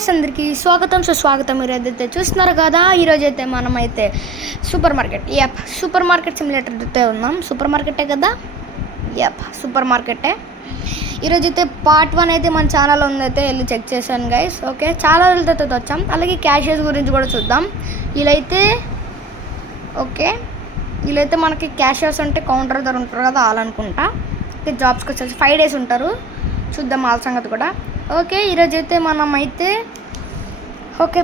Guys అందరికీ స్వాగతం సుస్వాగతం. మీరు ఏదైతే చూస్తున్నారు కదా, ఈరోజు అయితే మనమైతే సూపర్ మార్కెట్ సిమ్యులేటర్ అయితే ఉన్నాం. సూపర్ మార్కెటే కదా, సూపర్ మార్కెటే. ఈరోజు అయితే పార్ట్ 1 అయితే మన ఛానల్ ఉందైతే వెళ్ళి చెక్ చేశాను గైస్. ఓకే, చాలా రోజులతో అయితే వచ్చాం. అలాగే క్యాషియర్స్ గురించి కూడా చూద్దాం. వీళ్ళైతే మనకి క్యాషియర్స్ అంటే కౌంటర్ దగ్గర ఉంటారు కదా, వాళ్ళనుకుంటా. జాబ్స్కి వచ్చేసి 5 days ఉంటారు. చూద్దాం వాళ్ళ సంగతి కూడా. ఓకే, ఈరోజు అయితే మనమైతే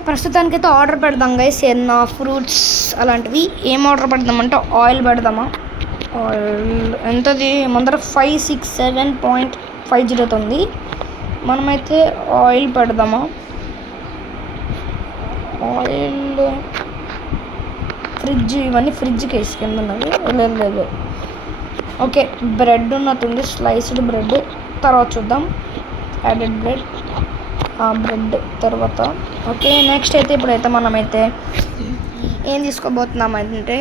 ప్రస్తుతానికైతే ఆర్డర్ పెడదాం గైస్. ఏమన్నా ఫ్రూట్స్ అలాంటివి ఏం ఆర్డర్ పెడదామంటే ఆయిల్ పెడదామా? ఆయిల్ ఎంతది ముందర 567.50 ఉంది. మనమైతే ఆయిల్ పెడదామా? ఆయిల్ ఫ్రిడ్జ్, ఇవన్నీ ఫ్రిడ్జ్కి వేసి కింద ఉన్నది. లేదు. ఓకే, బ్రెడ్ ఉన్నట్టుంది, స్లైస్డ్ బ్రెడ్. తర్వాత చూద్దాం. యాడెడ్ బ్రెడ్ తర్వాత. ఓకే, నెక్స్ట్ అయితే ఇప్పుడైతే మనమైతే ఏం తీసుకోబోతున్నాం అంటే,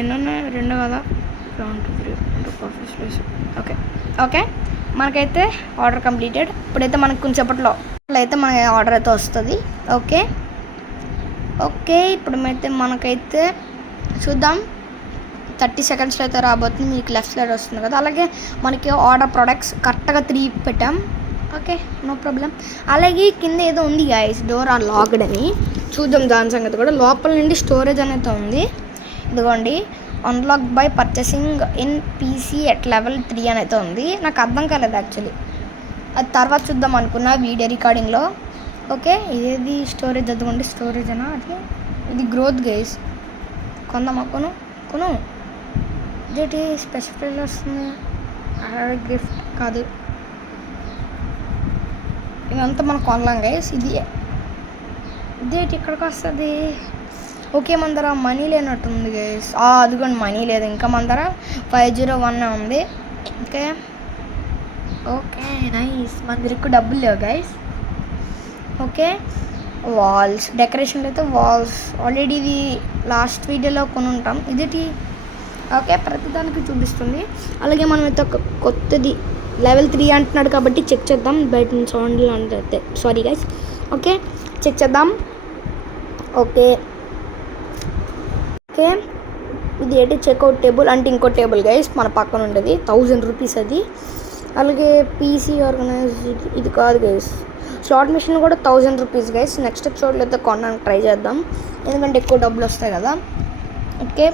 ఎన్నున్నాయి? 2 కదా, 1 2 3 కాఫీ స్లైస్. ఓకే మనకైతే ఆర్డర్ కంప్లీటెడ్. ఇప్పుడైతే మనకు కొంచెంసేపట్లో అయితే మన ఆర్డర్ అయితే వస్తుంది. ఓకే ఇప్పుడైతే మనకైతే చూద్దాం. 30 secondsలో అయితే రాబోతుంది. మీకు లెఫ్ట్ సైడ్ వస్తుంది కదా. అలాగే మనకి ఆర్డర్ ప్రొడక్ట్స్ కరెక్ట్గా 3 పెట్టాం. Okay, no problem. అలాగే కింద ఏదో ఉంది గైస్, డోర్ లాక్డ్ అని. చూద్దాం దాని సంగతి కూడా. లోపల నుండి స్టోరేజ్ అనేది ఉంది. ఇదిగోండి, unlock by purchasing in PC at level 3 అని అయితే ఉంది. నాకు అర్థం కాలేదు యాక్చువల్లీ. అది తర్వాత చూద్దాం అనుకున్నా వీడియో రికార్డింగ్లో. ఓకే, ఇదేది స్టోరేజ్? అదిగోండి స్టోరేజ్ అనా అది. ఇది గ్రోత్ గైస్. కొందామా? కొను ఇదేంటి స్పెసిఫిక్ వస్తుంది? గిఫ్ట్ కాదు, ఇదంతా మనం కొనలాం గైస్. ఇదేంటి ఇక్కడికి వస్తుంది? ఓకే, మన దగ్గర మనీ లేనట్టుంది గైస్. అదిగోండి మనీ లేదు ఇంకా. మన దగ్గర 501 ఉంది. Okay nice. మన దగ్గర ఎక్కువ డబ్బులు లేవు గైస్. ఓకే, వాల్స్ డెకరేషన్ అయితే వాల్స్ ఆల్రెడీ ఇది లాస్ట్ వీడియోలో కొని ఉంటాం. ఇదేంటి? ఓకే, ప్రతిదానికి చూపిస్తుంది. అలాగే మనమైతే ఒక కొత్తది లెవెల్ 3 అంటున్నాడు కాబట్టి చెక్ చేద్దాం. బయట నుంచి సౌండ్ అంటే సారీ గైస్. ఓకే, చెక్ చేద్దాం. ఓకే ఇది ఏంటి? చెక్అవుట్ టేబుల్ అంటే ఇంకో టేబుల్ గైస్, మన పక్కన ఉండేది. 1000 రూపీస్ అది. అలాగే పీసీ ఆర్గనైజ్ ఇది కాదు గైస్. స్లాట్ మిషన్ కూడా 1000 రూపీస్ గైస్. నెక్స్ట్ ఎపిసోడ్లో అయితే కొనడానికి ట్రై చేద్దాం, ఎందుకంటే ఎక్కువ డబ్బులు వస్తాయి కదా. ఓకే,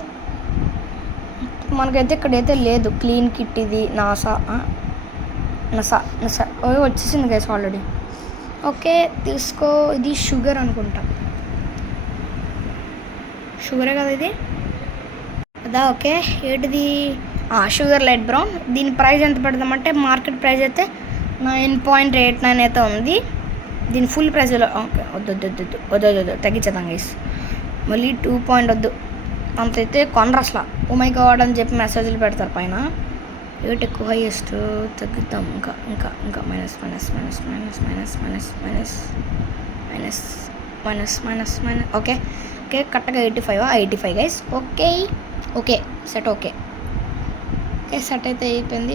మనకైతే ఇక్కడైతే లేదు క్లీన్ కిట్. ఇది నాసా వచ్చేసింది గైస్ ఆల్రెడీ. ఓకే తీసుకో. ఇది షుగర్ అనుకుంటా, షుగరే కదా ఇది అదా. ఓకే, ఏంటిది? Sugar light brown. దీని ప్రైస్ ఎంత పెడదామంటే, మార్కెట్ ప్రైస్ అయితే 9.89 అయితే ఉంది. దీని ఫుల్ ప్రైస్లో. ఓకే వద్దు తగ్గించేద్దాం గైస్. మళ్ళీ 2 వద్దు అంతైతే కొనరు అసలు. ఓ మై గాడ్ అని చెప్పి మెసేజ్లు పెడతారు పైన. రేట్ ఎక్కువ హైయెస్ట్. తగ్గిద్దాం ఇంకా మైనస్. ఓకే కరెక్ట్గా 85 guys. Okay set. Okay set అయితే అయిపోయింది.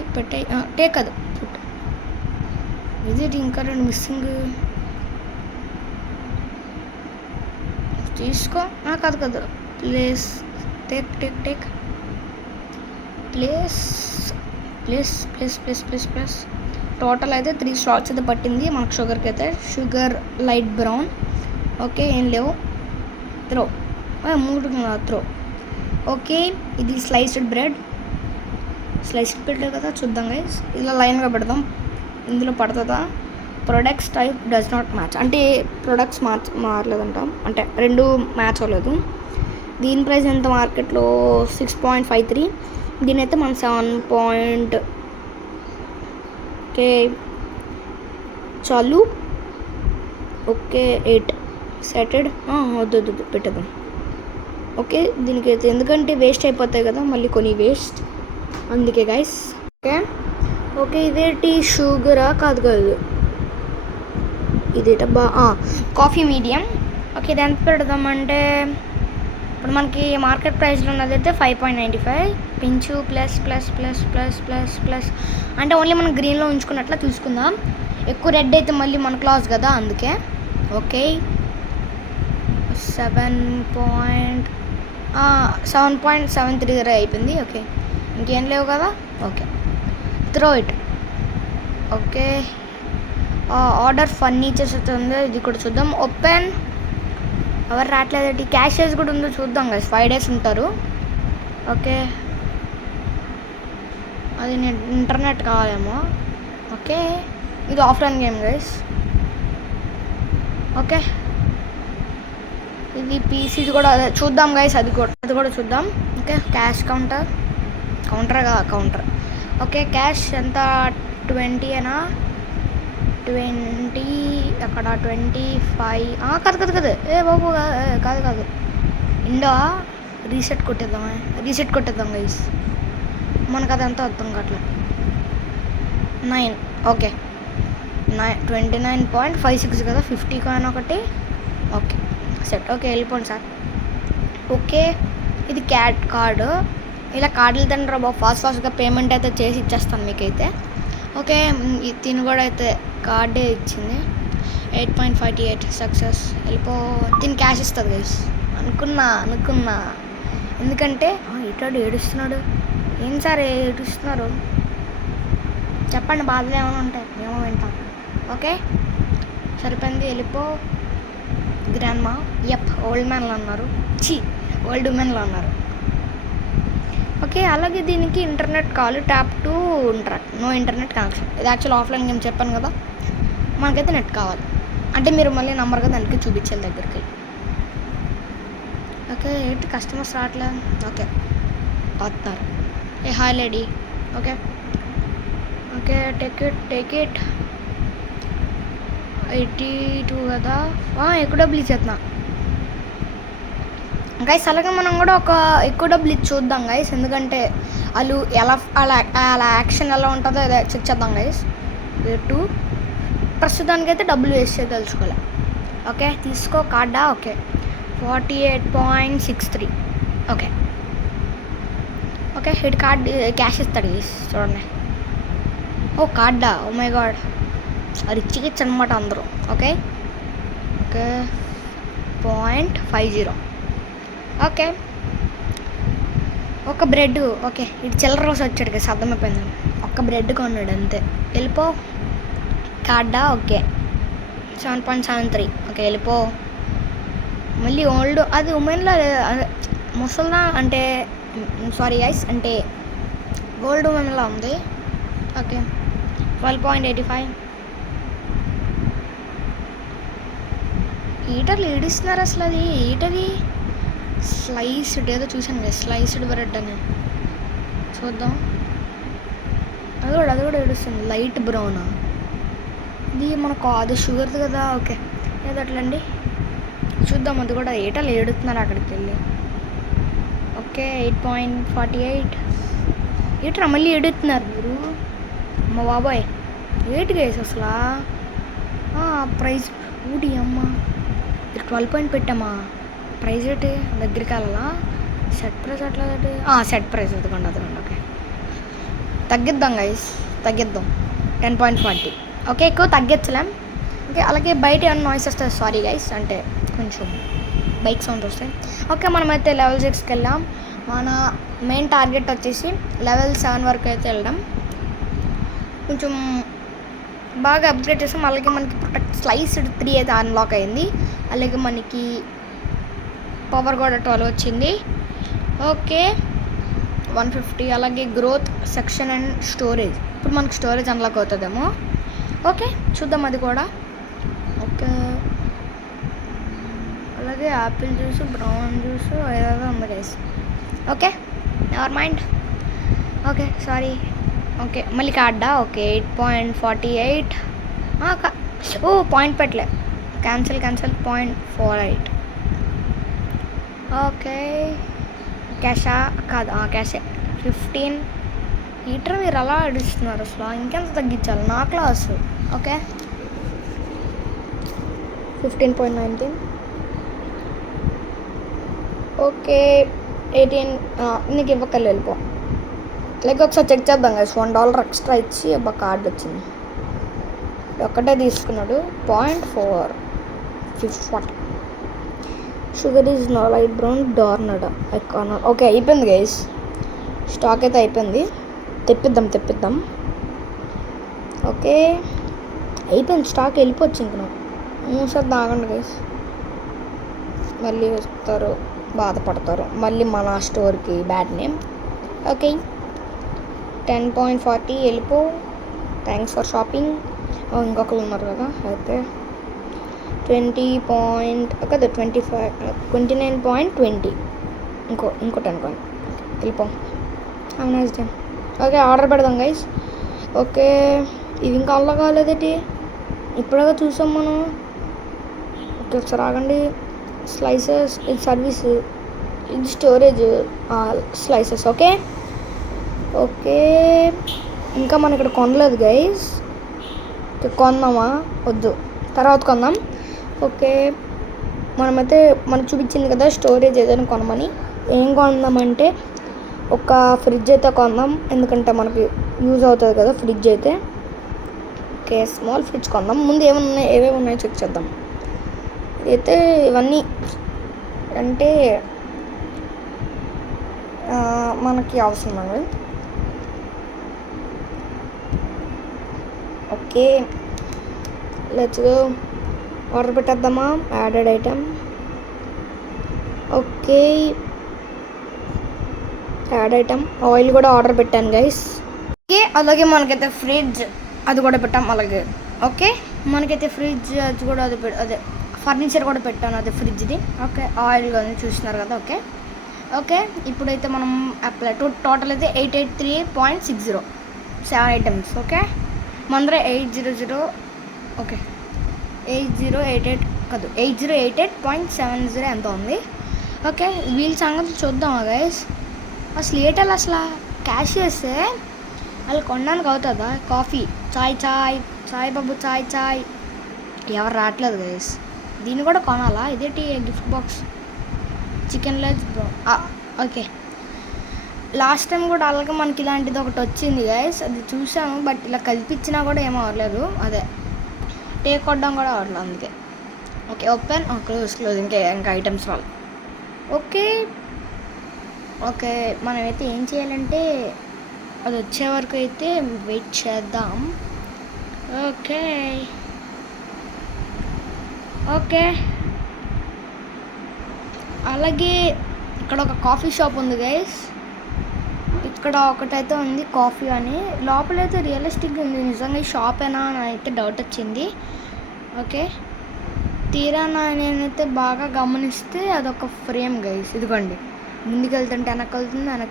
టేక్ అది ఫుడ్. విజిట్ ఇంకా 2 మిస్సింగ్. తీసుకో. కాదు ప్లేస్. Take place. టోటల్ అయితే 3 స్లాట్స్ అయితే పట్టింది మనకు షుగర్కి అయితే. Sugar light brown. ఓకే, ఏం లేవు. Throw 3 throw. ఓకే, ఇది స్లైస్డ్ బ్రెడ్ కదా. చూద్దాం గైస్, ఇలా లైన్గా పెడదాం. ఇందులో పడుతుందా? Products type does not match అంటే ప్రొడక్ట్స్ మారలేదంట, అంటే 2 మ్యాచ్ అవ్వలేదు. దీని ప్రైస్ ఎంత మార్కెట్లో? 6.53. దీని అయితే మన 7. ఓకే చాలు. Okay 8 settled. వద్దు పెట్టేద్దాం. ఓకే, దీనికైతే ఎందుకంటే వేస్ట్ అయిపోతాయి కదా, మళ్ళీ కొన్ని వేస్ట్, అందుకే గైస్. ఓకే ఇదేంటి? షుగరా? కాదు ఇదేటబ్బా, కాఫీ మీడియం. ఓకే, ఇది ఎంత పెడదామంటే, ఇప్పుడు మనకి మార్కెట్ ప్రైస్లో ఉన్నదైతే 5.95. పించు ప్లస్ అంటే ఓన్లీ మనం గ్రీన్లో ఉంచుకున్నట్లా చూసుకుందాం. ఎక్కువ రెడ్ అయితే మళ్ళీ మనకు లాస్ కదా, అందుకే. ఓకే 7.73 అయిపోయింది. ఓకే ఇంకేం లేవు కదా. Okay throw it. Okay order furnitures అయితే ఉంది, ఇది కూడా చూద్దాం. ఓపెన్. ఎవరు రావట్లేదండి. క్యాషెస్ కూడా ఉందో చూద్దాం గైస్. 5 days ఉంటారు. ఓకే అది ఇంటర్నెట్ కావాలేమో. ఓకే ఇది ఆఫ్లైన్ గేమ్ గైస్. ఓకే ఇది పీసీది కూడా అదే చూద్దాం గైస్. అది కూడా చూద్దాం. Okay cash counter okay cash ఎంత 20 అయినా 20 అక్కడ 25 కాదు ఏ బాబు కాదు ఇండో రీసెట్ కొట్టేద్దాం గైస్. మనకు అదంతా అర్థం కావట్లే. 9 ఓకే 29.56 కదా. 50 కాయిన్ ఒకటి. Okay set. ఓకే వెళ్ళిపోండి సార్. ఓకే ఇది కార్డు. ఇలా కార్డులు తినరా బాబు. ఫాస్ట్గా పేమెంట్ అయితే చేసి ఇచ్చేస్తాను మీకైతే. ఓకే తిని కూడా అయితే కార్డే ఇచ్చింది. 8.58 సక్సెస్. వెళ్ళిపో. తిని క్యాష్ ఇస్తుంది గైస్. అనుకున్నా ఎందుకంటే ఇటాడు ఏడుస్తున్నాడు. ఏం సార్ ఏడుస్తున్నారు చెప్పండి. బాధలు ఏమైనా ఉంటాయి మేము వింటాం. ఓకే సరిపోయింది. వెళ్ళిపో. గ్రాండ్ మా ఓల్డ్ మ్యాన్లో ఉన్నారు. ఓల్డ్ ఉమెన్లో ఉన్నారు. ఓకే అలాగే దీనికి ఇంటర్నెట్ కావాలి. Tap to know internet connection. ఇది యాక్చువల్ ఆఫ్లైన్ గేమ్ చెప్పాను కదా. మనకైతే నెట్ కావాలి. అంటే మీరు మళ్ళీ నంబర్గా దానికి చూపించాలి దగ్గరికి. ఓకే ఏంటి కస్టమర్స్ రావట్లేదు. ఓకే వస్తారు. ఏ hi lady. Okay take it 82 కదా. ఎక్కువ డబ్బులు ఇచ్చేస్తున్నా గైస్. అలాగే మనం కూడా ఎక్కువ డబ్బులు ఇచ్చి చూద్దాం గైస్. ఎందుకంటే వాళ్ళు అలా యాక్షన్ ఎలా ఉంటుందో చెక్ చేద్దాం గైస్. 2 ప్రస్తుతానికైతే డబ్బులు వేస్ట్ చేసి తెలుసుకోలే. ఓకే తీసుకో కార్డా. Okay 48.63. Okay hit card cash ఇస్తాడు గైస్. చూడండి. కార్డా. ఓ మై గాడ్ రిచ్కి ఇచ్చు అనమాట అందరూ. ఓకే 0.50. ఓకే ఒక బ్రెడ్. ఓకే ఇది చిల్లర రోజు వచ్చాడు కదా. అర్థమైపోయింది. ఒక్క బ్రెడ్ కొన్నాడు అంతే. వెళ్ళిపో. కార్డా. ఓకే 7.73. ఓకే వెళ్ళిపో. మళ్ళీ ఓల్డ్ అది ఉమెన్లో ముసల్దా అంటే సారీ గైస్ అంటే ఓల్డ్ ఉమెన్లో ఉంది. ఓకే 12.85. హీటర్లు ఏడిస్తున్నారు అసలు. అది హీటర్ది స్లైస్డ్ ఏదో చూసాను కదా. స్లైస్డ్ బ్రెడ్ అని చూద్దాం. అది కూడా ఏడుస్తుంది. Light brown. ఇది మనకు అది షుగర్ది కదా. ఓకే ఏదో అట్లండి చూద్దాం. అది కూడా హీటర్లు ఏడుతున్నారు అక్కడికి వెళ్ళి. ఓకే 8.48. హీటర్ మళ్ళీ ఏడుతున్నారు మీరు. అమ్మ బాబాయ్ ఏంటి గైస్ అసలు. ప్రైజ్ ఊడి అమ్మ 12 పెట్టామా. ప్రైజ్ ఏంటి దగ్గరికి వెళ్ళాలా. సెట్ ప్రైస్ అట్లా సెట్ ప్రైస్ అదకండి. ఓకే తగ్గిద్దాం గైస్. 10.40. ఓకే ఎక్కువ తగ్గించలేం. ఓకే అలాగే బయట ఏమైనా నాయిస్ వస్తుంది సారీ గైస్. అంటే కొంచెం బైక్ సౌండ్ వస్తాయి. ఓకే మనమైతే లెవెల్ 6కి వెళ్ళాం. మన మెయిన్ టార్గెట్ వచ్చేసి లెవెల్ 7 వరకు అయితే వెళ్ళడం. కొంచెం బాగా అప్గ్రేడ్ చేస్తాం. అలాగే మనకి ప్రొటెక్ట్ స్లైస్డ్ 3 అయితే అన్లాక్ అయింది. అలాగే మనకి పవర్ కూడా 12 వచ్చింది. ఓకే 150. అలాగే గ్రోత్ సెక్షన్ అండ్ స్టోరేజ్. ఇప్పుడు మనకు స్టోరేజ్ అన్లాక్ అవుతుందేమో. ఓకే చూద్దాం అది కూడా. ఓకే అలాగే యాపిల్ జ్యూస్ బ్రౌన్ జ్యూస్ ఏదో ఉంది guys. Okay never mind. Okay sorry. Okay మళ్ళీ కార్డా. ఓకే 8.48. పాయింట్ పెట్టలే. క్యాన్సిల్ 0.48. ఓకే క్యాషా కాదు క్యాషే 15. హీటర్ మీరు అలా అడుస్తున్నారు అసలు. ఇంకెంత తగ్గించాలి నా క్లాసు. ఓకే 15.19. ఓకే 18. నీకు ఇవ్వకల్లి వెళ్ళిపో. లైక్ ఒకసారి చెక్ చేద్దాం కదా. $1 ఎక్స్ట్రా ఇచ్చి కార్డు వచ్చింది. ఒక్కటే తీసుకున్నాడు. 0.4 fifth one. Sugar is no light brown డార్నడ్ ఎకానో. ఓకే అయిపోయింది గైస్, స్టాక్ అయితే అయిపోయింది. తెప్పిద్దాం. ఓకే అయిపోయింది స్టాక్, వెళ్ళిపోవచ్చు ఇంక. నువ్వు మూసేద్దాం ఆగండి గైస్, మళ్ళీ వస్తారు బాధపడతారు మళ్ళీ మన స్టోర్కి బ్యాడ్ నేమ్. ఓకే 10.40 వెళ్ళిపో. Thanks for shopping. ఇంకొకరు ఉన్నారు కదా, అయితే 29.20 ఇంకో 10 కాయిన్ వెళ్ళిపో. Nice day. ఓకే ఆర్డర్ పెడదాం గైస్. ఓకే ఇది ఇంకా అలా కాలేదేంటి, ఇప్పుడుగా చూసాం మనం. ఓకే ఒకసారి ఆగండి. స్లైసెస్, ఇది సర్వీస్, ఇది స్టోరేజ్, స్లైసెస్. ఓకే ఇంకా మనం ఇక్కడ కొనలేదు గైస్. కొందామా వద్దు, తర్వాత కొందాం. ఓకే మనమైతే మనకు చూపించింది కదా స్టోరేజ్ ఏదైనా కొనమని. ఏం కొందామంటే ఒక ఫ్రిడ్జ్ అయితే కొందాం, ఎందుకంటే మనకి యూజ్ అవుతుంది కదా ఫ్రిడ్జ్ అయితే. ఓకే స్మాల్ ఫ్రిడ్జ్ కొందాం. ముందు ఏవేవి ఉన్నాయో చెక్ చేద్దాం. ఇదైతే ఇవన్నీ అంటే మనకి అవసరం అండి. ఓకే లెట్స్ గో, ఆర్డర్ పెట్టేద్దామా. Added item. Okay add item. Oil కూడా ఆర్డర్ పెట్టాను గైస్. ఓకే అలాగే మనకైతే ఫ్రిడ్జ్ అది కూడా పెట్టాం అలాగే. ఓకే మనకైతే ఫ్రిడ్జ్ అది కూడా అదే ఫర్నిచర్ కూడా పెట్టాను, అదే ఫ్రిడ్జ్ది. ఓకే ఆయిల్ కానీ చూస్తున్నారు కదా. ఓకే ఇప్పుడైతే మనం అప్లై టోటల్ అయితే 883.60 7 ఐటమ్స్. ఓకే మన 800 ఓకే 8088.70 ఎంత ఉంది. ఓకే వీళ్ళ సంగతి చూద్దామా గైస్. అసలు ఏటల్ అసలు క్యాష్ చేస్తే వాళ్ళు కొనడానికి అవుతుందా. కాఫీ చాయ్ బాబు చాయ్ ఎవరు రావట్లేదు గైస్. దీన్ని కూడా కొనాలా. ఇదేంటి gift box chicken legs bro. Okay last time కూడా అలాగే మనకి ఇలాంటిది ఒకటి వచ్చింది గైస్, అది చూసాము. బట్ ఇలా కల్పించినా కూడా ఏమో అవ్వలేదు, అదే టేక్ కొట్టడం కూడా అవ్వట్లేదు అందుకే. ఓకే ఓపెన్, క్లోజ్ ఇంకా ఐటమ్స్ రావాలి. ఓకే మనమైతే ఏం చేయాలంటే అది వచ్చే వరకు అయితే వెయిట్ చేద్దాం. ఓకే అలాగే ఇక్కడ ఒక కాఫీ షాప్ ఉంది గైస్. ఇక్కడ ఒకటైతే ఉంది కాఫీ అని, లోపలైతే రియలిస్టిక్గా ఉంది. నిజంగా ఈ షాపేనా అని అయితే డౌట్ వచ్చింది. ఓకే తీరా నేనైతే బాగా గమనిస్తే అదొక ఫ్రేమ్ గైస్. ఇదిగోండి ముందుకు వెళ్తుంటే వెనక్కి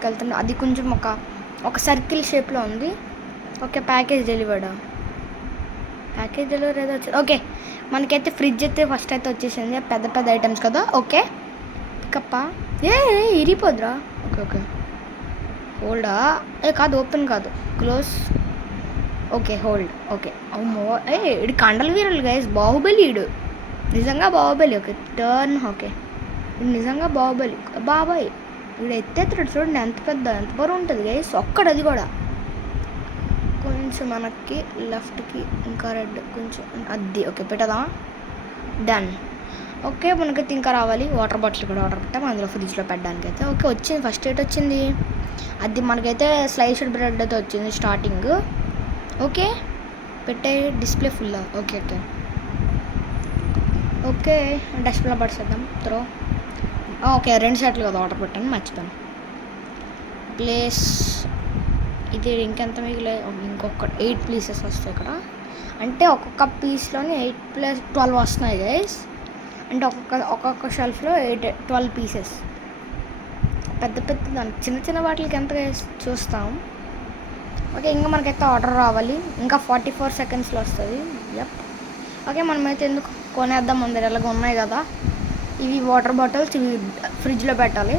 వెళ్తుంది. అది కొంచెం ఒక సర్కిల్ షేప్లో ఉంది. ఓకే ప్యాకేజ్ డెలివర్డ్ ఏదో వచ్చింది. ఓకే మనకైతే ఫ్రిడ్జ్ అయితే ఫస్ట్ అయితే వచ్చేసింది, పెద్ద ఐటమ్స్ కదా. ఓకే పికప్పా ఇరిగిపోద్దురా. ఓకే హోల్డా కాదు, ఓపెన్ కాదు, క్లోజ్. Okay hold. ఓకే అమ్మో ఇడు కండల వీరులు గైస్, బాహుబలి ఇడు నిజంగా బాహుబలి. Okay turn. ఓకే నిజంగా బాహుబలి బాబాయ్. ఇక్కడ ఎత్తేస్తాడు చూడండి, ఎంత బరువు ఉంటుంది గైస్ ఒక్కడు. అది కూడా కొంచెం మనకి లెఫ్ట్కి ఇంకా రెడ్ కొంచెం అది. Okay పెట్టదా done. ఓకే మనకైతే ఇంకా రావాలి. వాటర్ బాటిల్ కూడా ఆర్డర్ పెట్టాము అందులో ఫ్రిడ్జ్లో పెట్టడానికి అయితే. ఓకే వచ్చింది ఫస్ట్ డేట్ వచ్చింది. అది మనకైతే స్లైస్డ్ బ్రెడ్ అయితే వచ్చింది స్టార్టింగ్. ఓకే పెట్టే డిస్ప్లే ఫుల్. ఓకే డస్ట్బిన్లో పడిచేద్దాం త్రో. ఓకే 2 సెట్లు కదా ఆర్డర్ పెట్టాను, మర్చిపోయాను. ప్లేస్ ఇది ఇంకెంత మిగిలే, ఇంకొక 8 పీసెస్ వస్తాయి ఇక్కడ. అంటే ఒక్కొక్క పీస్లోని 8+12 వస్తున్నాయి గైస్. అంటే ఒక్కొక్క షెల్ఫ్లో 12 పీసెస్. పెద్ద దాని చిన్న వాటికి ఎంత చూస్తాం. ఓకే ఇంకా మనకైతే ఆర్డర్ రావాలి, ఇంకా 44 సెకండ్స్లో వస్తుంది. ఓకే మనమైతే ఎందుకు కొనేద్దాం, అందరు ఎలాగ ఉన్నాయి కదా. ఇవి వాటర్ బాటిల్స్, ఇవి ఫ్రిడ్జ్లో పెట్టాలి.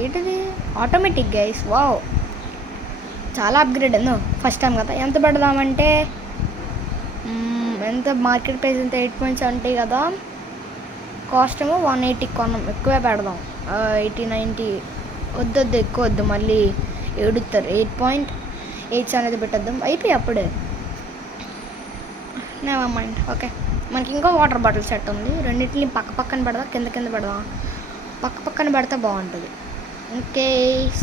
ఏంటిది ఆటోమేటిక్ గైస్, వావ్ చాలా అప్గ్రేడ్ ఎందు ఫస్ట్ టైం కదా. ఎంత పెడదామంటే ఎంత మార్కెట్ ప్రైస్ ఎంత 8.70 కదా, కాస్ట్ ఏమో 180 కొన్నాం. ఎక్కువే పెడదాం, 80-90 వద్దు ఎక్కువ వద్దు, మళ్ళీ ఏడుస్తారు. 8.87 అనేది పెట్టేద్దాం. అయిపోయి అప్పుడే నెవర్ మైండ్. ఓకే మనకి ఇంకో వాటర్ బాటిల్ సెట్ ఉంది. రెండింటిని పక్క పక్కన పెడదాం, కింద పెడదాం. పక్క పక్కన పెడితే బాగుంటుంది. Okay,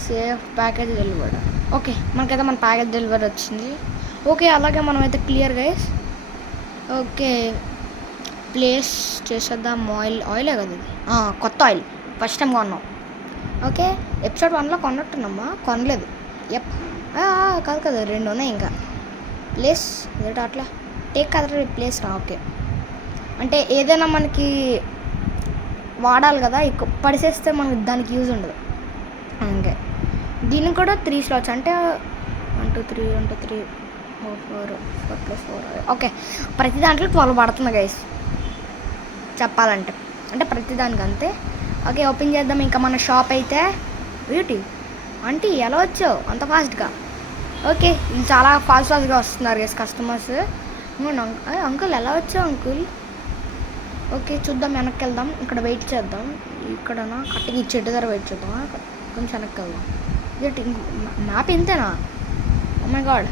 safe package delivered. Okay, మనకైతే మన ప్యాకేజ్ డెలివరీ వచ్చింది. ఓకే, అలాగే మనమైతే క్లియర్ గైస్. ఓకే, ప్లేస్ చేసేద్దాం. ఆయిలే కదా ఇది, కొత్త ఆయిల్ ఫస్ట్ టైం కొన్నాం. ఓకే, ఎపిసోడ్ 1లో కొన్నట్టున్నామా, కొనలేదు. ఎప్ కాదు కదా, 2 ఉన్నాయి ఇంకా. ప్లేస్ ఏటో అట్లా టేక్ కదా ప్లేస్ రా. ఓకే, అంటే ఏదైనా మనకి వాడాలి కదా, ఎక్కువ పడిసేస్తే మనకి దానికి యూజ్ ఉండదు. అందుకే దీనికి కూడా 3 స్లాట్స్, అంటే 1 2 3 1 2 3 4 4+4. ఓకే, ప్రతి దాంట్లో 12 పడుతుంది గైస్ చెప్పాలంటే, అంటే ప్రతిదానికి అంతే. ఓకే, ఓపెన్ చేద్దాం. ఇంకా మన షాప్ అయితే బ్యూటీ ఆంటీ ఎలా వచ్చావు అంత ఫాస్ట్గా? ఓకే, ఇది చాలా ఫాస్ట్గా వస్తున్నారు గైస్ కస్టమర్స్. అంకుల్ ఎలా వచ్చావు అంకుల్? ఓకే, చూద్దాం, వెనక్కి వెళ్దాం. ఇక్కడ వెయిట్ చేద్దాం. ఇక్కడనా కరెక్ట్గా ఈ చెట్టు దగ్గర వెయిట్ చేద్దాం. కొంచెం వెనక్కి వెళ్దాం. మ్యాప్ ఇంతేనా? ఓ మై గాడ్,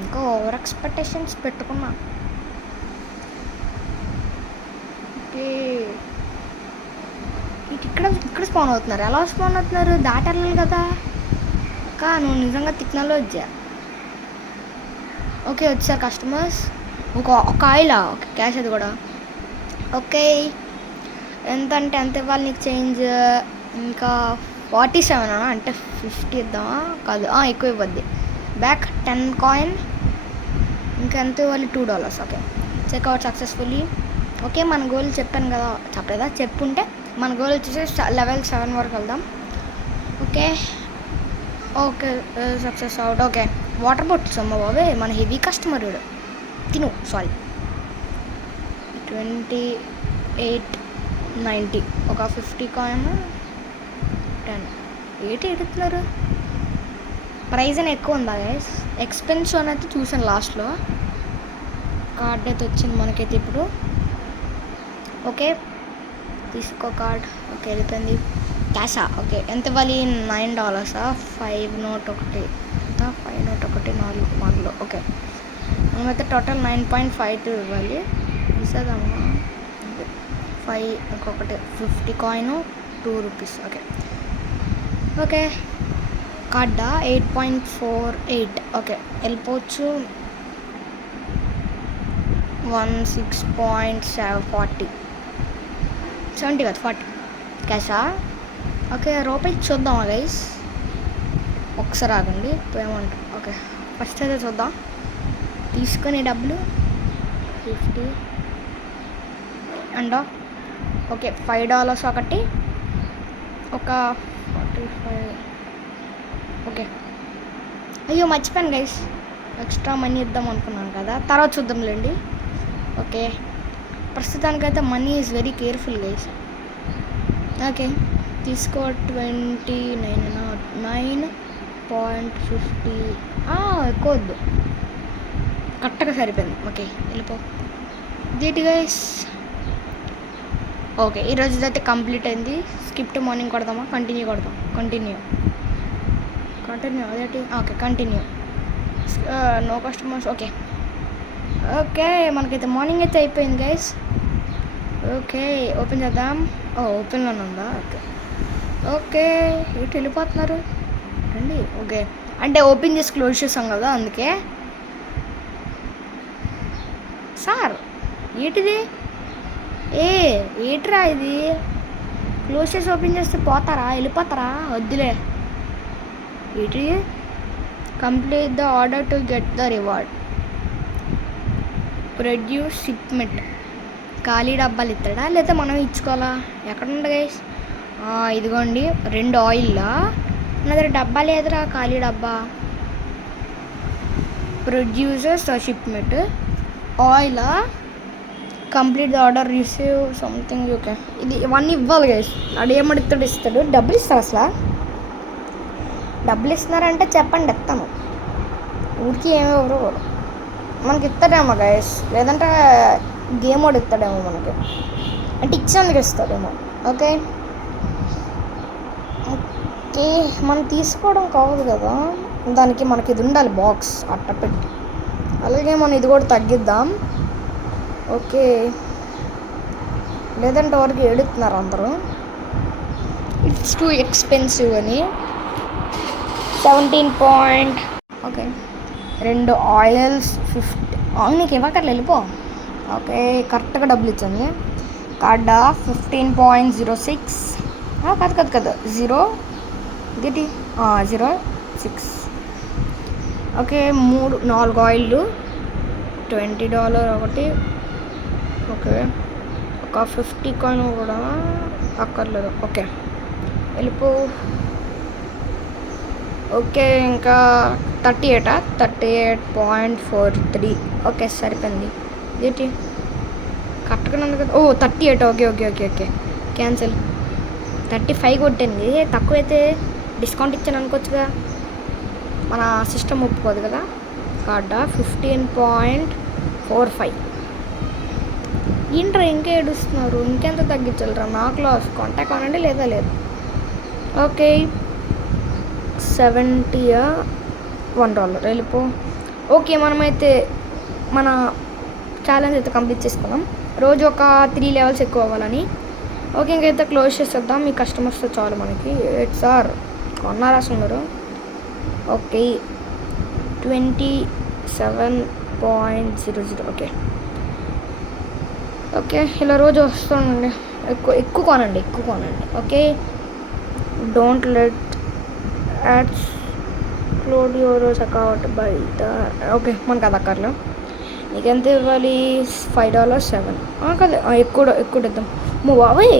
ఇంకా ఓవర్ ఎక్స్పెక్టేషన్స్ పెట్టుకున్నా. ఓకే, ఇక్కడ స్పాన్ అవుతున్నారు. ఎలా స్పాన్ అవుతున్నారు? దాటెళ్ళాలి కదా అక్క, నువ్వు నిజంగా టెక్నాలజీ. ఓకే, వచ్చారు కస్టమర్స్. ఒక ఆయిలా? ఓకే, క్యాష్ అది కూడా. ఓకే, ఎంత అంటే ఎంత ఇవ్వాలి నీకు చేంజ్? ఇంకా 47 అంటే 50 ఇద్దామా? కాదు, ఎక్కువ ఇవ్వద్ది. Back 10 coin. ఇంకా ఎంత ఇవ్వాలి? $2. Okay, checkout successfully. ఓకే, మన గోల్ చెప్పాను కదా, చెప్పలేదా? చెప్పుంటే మన గోల్ వచ్చేసి లెవెల్ 7 వరకు వెళ్దాం. Okay okay, success out. Okay, water bottles అమ్మ బాబే, మన హెవీ కస్టమర్ తిను. సారీ, 28.90. ఒక 50 కాయిన్ 10. ఏంటి ఎడుతున్నారు? ప్రైస్ అని ఎక్కువ ఉందా గైస్? ఎక్స్పెన్సివ్ అని అయితే చూసాను లాస్ట్లో. కార్డ్ అయితే వచ్చింది మనకైతే ఇప్పుడు. ఓకే, తీసుకో కార్డ్. ఓకే, వెళ్ళిపోయింది. క్యాషా? ఓకే, ఎంత ఇవ్వాలి? $9. 5 నోట్ ఒకటి, 5 నోట్ ఒకటి 4. ఓకే, మనమైతే టోటల్ 9.52 ఇవ్వాలి. తీసేద్దామా? 5 ఇంకొకటి 50 కాయిన్ $2. ఓకే ఓకే, కార్డా 8.48. ఓకే, వెళ్ళిపోవచ్చు. 16.40 70 కదా, 40 క్యాషా? ఓకే, రూపాయి చూద్దామా గైస్? ఒకసారి ఆగండి, పేమెంట్. ఓకే, ఫస్ట్ అయితే చూద్దాం. తీసుకొని డబ్బులు 50 అండ్ ఓకే, $5 ఒకటి, ఒక 45. ఓకే, అయ్యో మర్చిపోయాను గైస్, ఎక్స్ట్రా మనీ ఇద్దాం అనుకున్నాను కదా, తర్వాత చూద్దాంలేండి. ఓకే, ప్రస్తుతానికైతే money is very careful guys. Okay, తీసుకో 9.50. ఎక్కువ వద్దు, కరెక్ట్గా సరిపోయింది. ఓకే, వెళ్ళిపో దీటి గైస్. ఓకే, ఈరోజు అయితే కంప్లీట్ అయింది. స్కిప్ టు మార్నింగ్ కొడదామా? కంటిన్యూ కొడదాం. కంటిన్యూ అదేంటి? Okay, continue. No customers. Okay okay, మనకైతే మార్నింగ్ అయితే అయిపోయింది గైస్. ఓకే, ఓపెన్ చేద్దాం. ఓపెన్లోనే ఉందా? ఓకే ఓకే, ఇటు వెళ్ళిపోతున్నారు రండి. ఓకే, అంటే ఓపెన్ చేసి క్లోజ్ చేసాం కదా, అందుకే. సార్ ఏంటిది? ఏంట్రా ఇది? క్లోజ్ చేసి ఓపెన్ చేస్తే పోతారా? వెళ్ళిపోతారా? వద్దులే. ఏంటి? Complete the order to get the reward. Produce shipment. ఖాళీ డబ్బాలు ఇస్తాడా లేదా మనం ఇచ్చుకోవాలా? ఎక్కడ ఉంది గైస్? ఇదిగోండి 2 ఆయిల్లా. నా దగ్గర డబ్బా లేదురా, ఖాళీ డబ్బా. ప్రొడ్యూసర్స్ షిప్మెంట్ ఆయిలా. Complete the order, receive something. Okay, ఇది 1 ఇవ్వాలి గైస్. అది ఏమడుగుతాడు? ఇస్తాడు. డబ్బులు ఇస్తారు అసలు? డబ్బులు ఇస్తున్నారంటే చెప్పండి, ఇస్తాను. ఊరికి ఏమీ ఎవరు మనకి ఇస్తాడేమో గైస్, లేదంటే గేమ్ వాడు ఇస్తాడేమో మనకి, అంటే ఇచ్చేందుకు ఇస్తాడేమో. ఓకే ఓకే, మనం తీసుకోవడం కావదు కదా, దానికి మనకి ఇది ఉండాలి బాక్స్ అట్ట పెట్టి. అలాగే మనం ఇది కూడా తగ్గిద్దాం. ఓకే, లేదంటే వరకు ఏడుతున్నారు అందరూ ఇట్స్ టూ ఎక్స్పెన్సివ్ అని. 17 పాయింట్. Okay, 2 oils 50. నీకు ఇవ్వకర్లే, వెళ్ళిపో. ఓకే, కరెక్ట్గా డబ్బులు ఇచ్చింది. కార్డా 15.06. కాదు 0 06. ఓకే, 4 ఆయిల్లు $20 ఒకటి. ఓకే, ఒక 50 కాయిన్ కూడా అక్కర్లేదు. ఓకే, వెళ్ళిపో. ఓకే, ఇంకా 38.43. ఓకే, సరిపోయింది. ఏంటి కరెక్ట్గా ఉంది కదా. 38. Okay cancel. 35 కొట్టింది. తక్కువైతే డిస్కౌంట్ ఇచ్చాను అనుకోవచ్చుగా, మన సిస్టమ్ ఒప్పుకోదు కదా. కార్డా 15.45. ఏంట్రా ఇంకా ఏడుస్తున్నారు, ఇంకెంత తగ్గించాలరా, నాకు లాస్. కాంటాక్ట్ అనండి లేదా లేదు. ఓకే, $70 $1 వెళ్ళిపో. ఓకే, మనమైతే మన ఛాలెంజ్ అయితే కంప్లీట్ చేసుకున్నాం. రోజు ఒక 3 లెవెల్స్ ఎక్కువ అవ్వాలని. ఓకే, ఇంకైతే క్లోజ్ చేసేద్దాం. మీ కస్టమర్స్తో చాలు మనకి. సార్ కొన్నారా సుందరు. ఓకే, 27.00. ఓకే, ఇలా రోజు వస్తుండండి. ఎక్కువ కొనండి. Okay, don't let ads cloud your account బయట. ఓకే, మనకు అది అక్కర్లో. నీకు ఎంత ఇవ్వాలి? $5 7. కదా, ఎక్కువ ఇద్దాం. బాబాయ్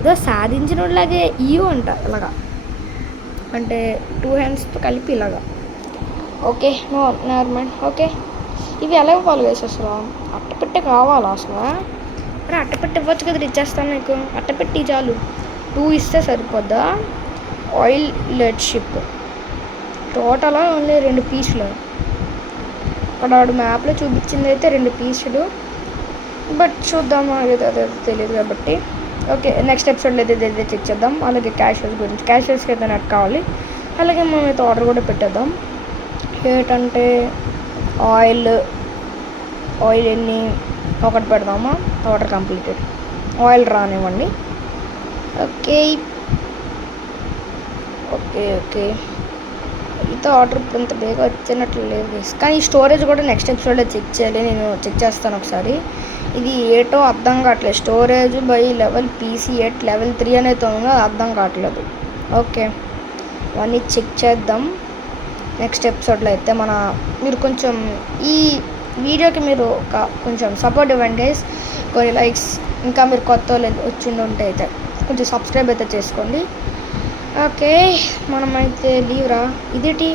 ఏదో సాధించిన వాళ్ళలాగే ఇవ్వు అంట ఇలాగా, అంటే 2 హ్యాండ్స్తో కలిపి ఇలాగా. Okay, normal. ఓకే, ఇవి ఎలా ఇవ్వాలి వేసి అసలు? అట్టపెట్టే కావాలా అసలు? అరే అట్టపెట్టి ఇవ్వచ్చు కదా, ఇచ్చేస్తాను నీకు. అట్టపెట్టి చాలు. 2 ఇస్తే సరిపోద్దా? Oil led ship total only 2 పీసులు. అక్కడ వాడు మ్యాప్లో చూపించింది అయితే 2 పీసులు, బట్ చూద్దాం, అదే తెలియదు కాబట్టి. ఓకే, నెక్స్ట్ ఎపిసోడ్లో అయితే చెక్ చేద్దాం. అలాగే క్యాషియర్స్ గురించి, క్యాషియర్స్కి అయితే నెట్ కావాలి. అలాగే మనం అయితే ఆర్డర్ కూడా పెట్టేద్దాం. ఏంటంటే ఆయిల్ ఎన్ని ఒకటి పెడదామా? Order completed. ఆయిల్ రానివ్వండి. ఓకే అయితే ఆర్డర్ ఇంత బేగా వచ్చినట్లు లేదు, కానీ ఈ స్టోరేజ్ కూడా నెక్స్ట్ ఎపిసోడ్లో చెక్ చేయాలి. నేను చెక్ చేస్తాను ఒకసారి. ఇది ఏటో అర్థం కావట్లేదు. Storage by level PC8 level 3 అనేది ఉందో అర్థం కావట్లేదు. ఓకే, అవన్నీ చెక్ చేద్దాం నెక్స్ట్ ఎపిసోడ్లో. అయితే మీరు కొంచెం ఈ వీడియోకి మీరు కొంచెం సపోర్ట్ ఇవ్వండి గైస్. కొన్ని లైక్స్, ఇంకా మీరు కొత్త వచ్చిండుంటే అయితే కొంచెం సబ్స్క్రైబ్ అయితే చేసుకోండి. ఓకే, మనమైతే లీవ్ రా. ఇదేంటి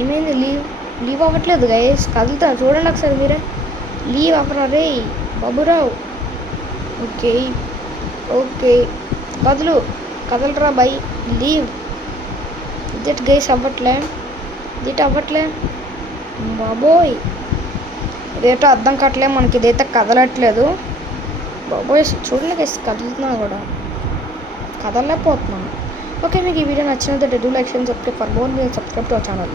ఏమైంది? లీవ్ అవ్వట్లేదు గైస్. కదులుతా చూడండి ఒకసారి మీరే. లీవ్ అవ్వరా రే బాబురావు. ఓకే కదలరా బై. లీవ్. ఇదేంటి గైస్ అవ్వట్లే బాబోయ్, ఇదేటో అర్థం కావట్లే మనకి. ఇదైతే కదలట్లేదు బాబోయ్. చూడండి గైస్, కదులుతున్నా కూడా కదలలేకపోతున్నాను. ఓకే, మీకు ఈ వీడియో నచ్చినట్లయితే do like, share, subscribe for more. Subscribe to our channel.